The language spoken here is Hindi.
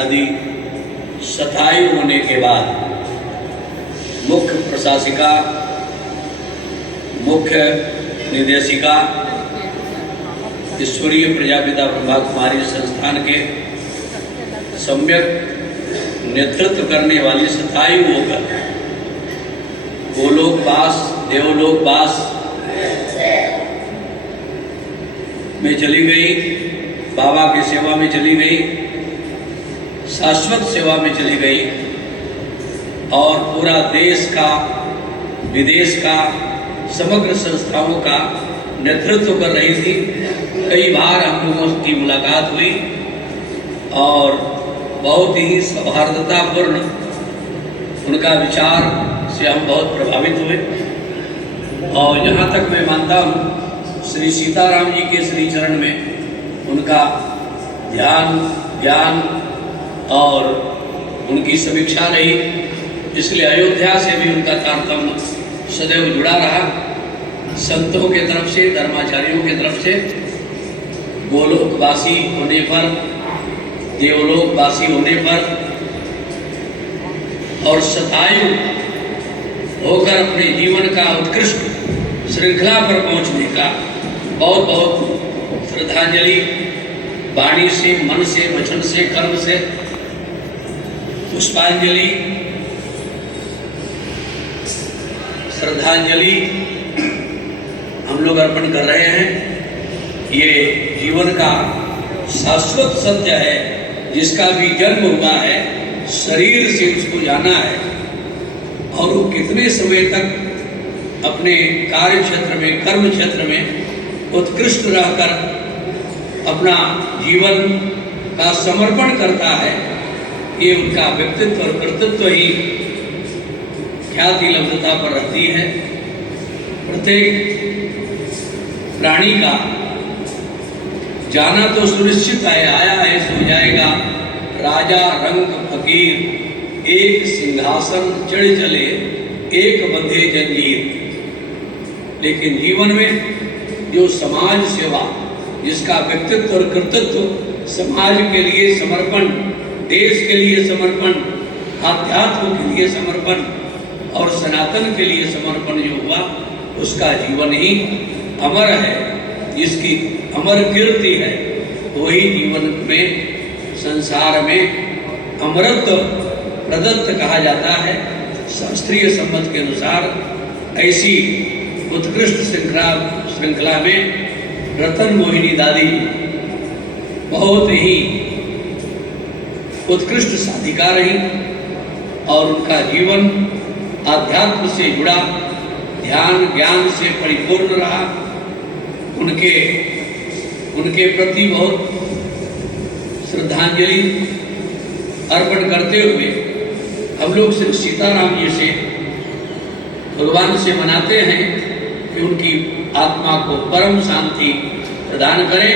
आदि शतायु होने के बाद मुख्य प्रशासिका, मुख्य निर्देशिका ईश्वरीय प्रजापिता ब्रह्मा कुमारी संस्थान के सम्यक नेतृत्व करने वाली शतायु होकर गोलोकवास देवलोकवास में चली गई, बाबा की सेवा में चली गई, शाश्वत सेवा में चली गई और पूरा देश का विदेश का समग्र संस्थाओं का नेतृत्व कर रही थी। कई बार हम लोगों की मुलाकात हुई और बहुत ही सौहार्दतापूर्ण उनका विचार से हम बहुत प्रभावित हुए और यहाँ तक मैं मानता हूँ श्री सीताराम जी के श्री चरण में उनका ध्यान ज्ञान और उनकी समीक्षा रही, इसलिए अयोध्या से भी उनका तारतम्य सदैव जुड़ा रहा। संतों के तरफ से, धर्माचार्यों के तरफ से गोलोकवासी होने पर, देवलोकवासी होने पर और शतायु होकर अपने जीवन का उत्कृष्ट श्रृंखला पर पहुंचने का बहुत बहुत श्रद्धांजलि वाणी से, मन से, वचन से, कर्म से पुष्पांजलि, श्रद्धांजलि हम लोग अर्पण कर रहे हैं। ये जीवन का शाश्वत सत्य है, जिसका भी जन्म हुआ है शरीर से उसको जाना है और वो कितने समय तक अपने कार्य क्षेत्र में, कर्म क्षेत्र में उत्कृष्ट रहकर अपना जीवन का समर्पण करता है, ये उनका व्यक्तित्व और कर्तृत्व ही ख्याति लब्धता पर रहती है। प्रत्येक प्राणी का जाना तो सुनिश्चित है, आया है सो जाएगा। राजा रंग फकीर एक सिंहासन चढ़ चले, एक बंधे जंजीर। लेकिन जीवन में जो समाज सेवा, जिसका व्यक्तित्व और कर्तृत्व समाज के लिए समर्पण, देश के लिए समर्पण, आध्यात्म के लिए समर्पण और सनातन के लिए समर्पण जो हुआ, उसका जीवन ही अमर है, जिसकी अमर कीर्ति है, वही जीवन में संसार में अमरत्व प्रदत्त कहा जाता है। शास्त्रीय सम्मत के अनुसार ऐसी उत्कृष्ट श्रृंखला में रतन मोहिनी दादी बहुत ही उत्कृष्ट साधिका रही और उनका जीवन आध्यात्म से जुड़ा, ध्यान ज्ञान से परिपूर्ण रहा। उनके प्रति बहुत श्रद्धांजलि अर्पण करते हुए हम लोग श्री सीताराम जी से, भगवान से मनाते हैं कि उनकी आत्मा को परम शांति प्रदान करें